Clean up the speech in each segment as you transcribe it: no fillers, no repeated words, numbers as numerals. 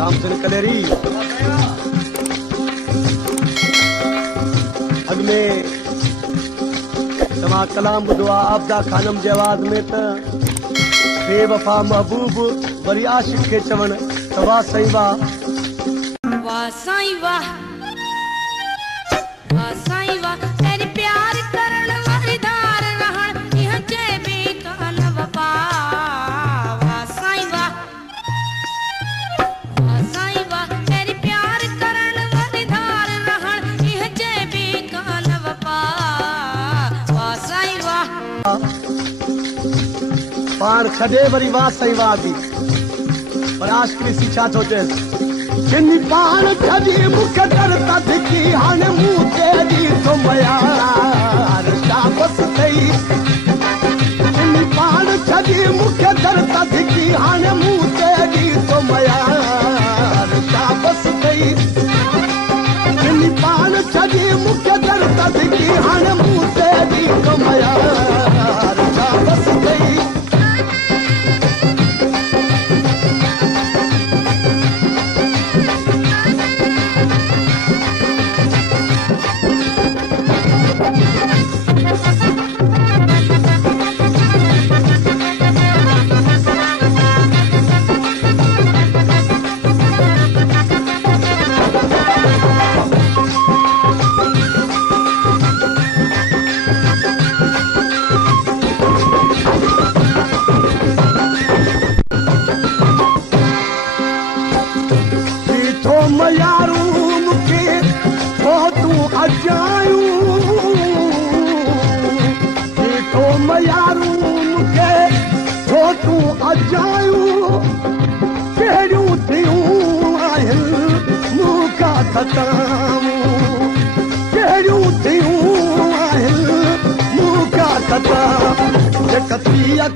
रामचंद्र कलेरी अगले तमा कलाम बुधवा आबदा खानम जे आवाज में त बेवफा महबूब वरी आशिक के चवण तवा सही वाह वाह साईं वाह वाह साईं वाह तेरी प्यार करण वरदार रहण इह जे बे कान वफा वाह साईं वाह तेरी प्यार करण वरदार रहण इह जे बे कान वफा वाह साईं वाह पाण छॾे वरी वाह सही वाह दी पर आशिक सी छा थो चएसि जिनी पाण छॾी मूंखे दर्द धिकी हाणे मूं तेरी थो मयार शाबस अथई जिनी पाण छॾी मूंखे दर्द धिकी हाणे मूं तेरी थो मयार शाबस अथई जिनी पाण छॾी मूंखे दर्द धिकी हाणे मूं तेरी थो मयार शाबस अथई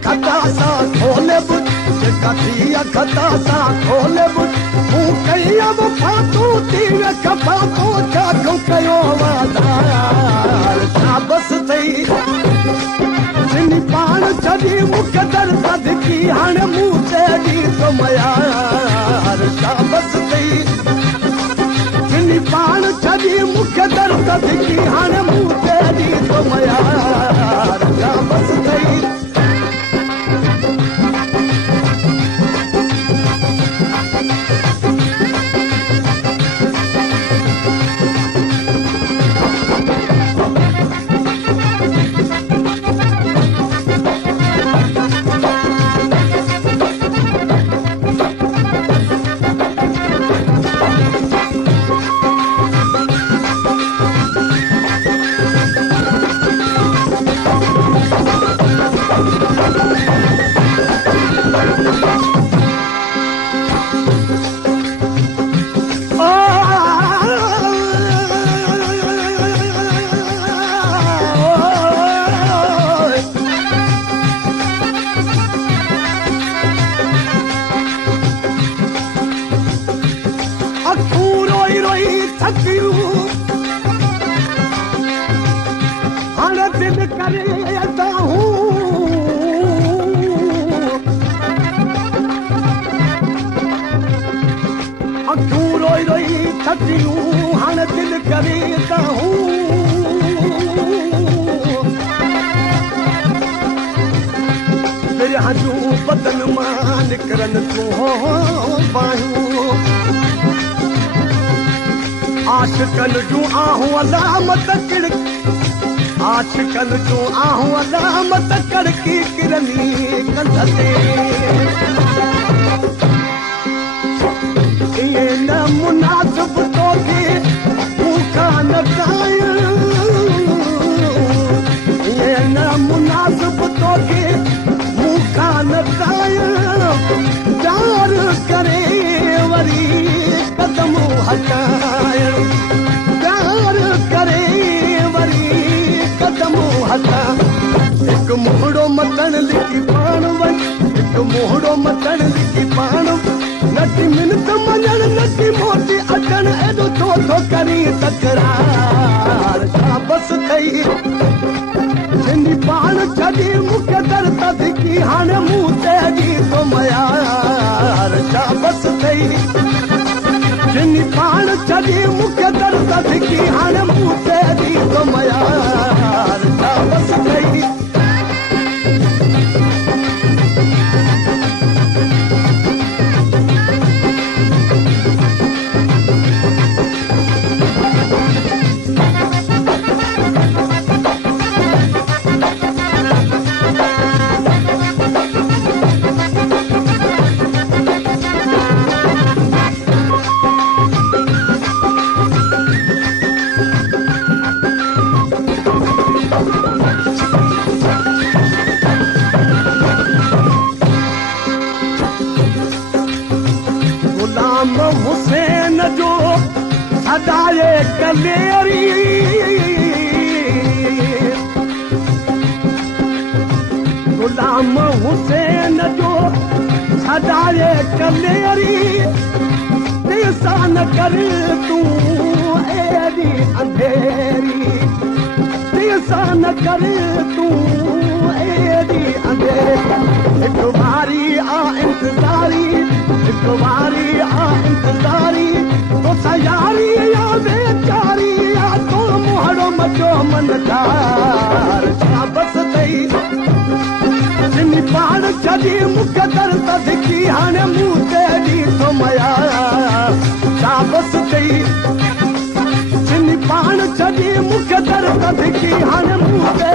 खता सा खोले बुट कथिया खता सा खोले बुट तूं कई अब फातू तीन खपा तो चाखो कयो वाधार शाबस थई जिनी पाण छॾी मूंखे दर्द धिकी हाणे मूं तेरी थो मयार शाबस थई जिनी पाण छॾी मूंखे दर्द धिकी हाणे मूं तेरी थो मयार शाबस थई बदन मां निकरन तूं बायूं आशिकन जूं आहूं अलामत किड़ आशिकन जूं आहूं अलामत कड़की किरनी कंध ते इहे न मुनासिब तोखे मूंखां न ठाहियूं इहे न मुनासिब तोखे प्यार करे वरी कदम हटाइण प्यार करे वरी कदम हटा हिकु मोहड़ो मतन लिखी पाण वञ हिकु मोहड़ो मतन लिखी पाण नटी मिनत मञण नटी मोटी अचण एॾो छो थो करी तकरार शाबस थई जिनी पाण छॾी मूंखे दर्द धिकी हाणे मूं तेरी थो मयार शाबस थई जिन पाण छॾी मूंखे दर्द धिकी हाणे मूं ते दी तो मयार छा बस कई हुसैन जो सदाए कलेरी गुलाम हुसैन जो सदाए कलेरी दिसा न कर तूं एड़ी अंधेरी दिसा न कर तूं एड़ी अंधेरी हिकु बारी आ इंतज़ारी हिकु बारी आ इंतज़ारी तो सयारी या बेचारी या तो मुहड़ो मचो मनदार छा बस तई जिन पाण छॾी मूंखे दर्द धिकी हाणे मूं ते दी तो मयार छा बस तई जिन पाण छॾी मूंखे दर्द धिकी हाणे मूं ते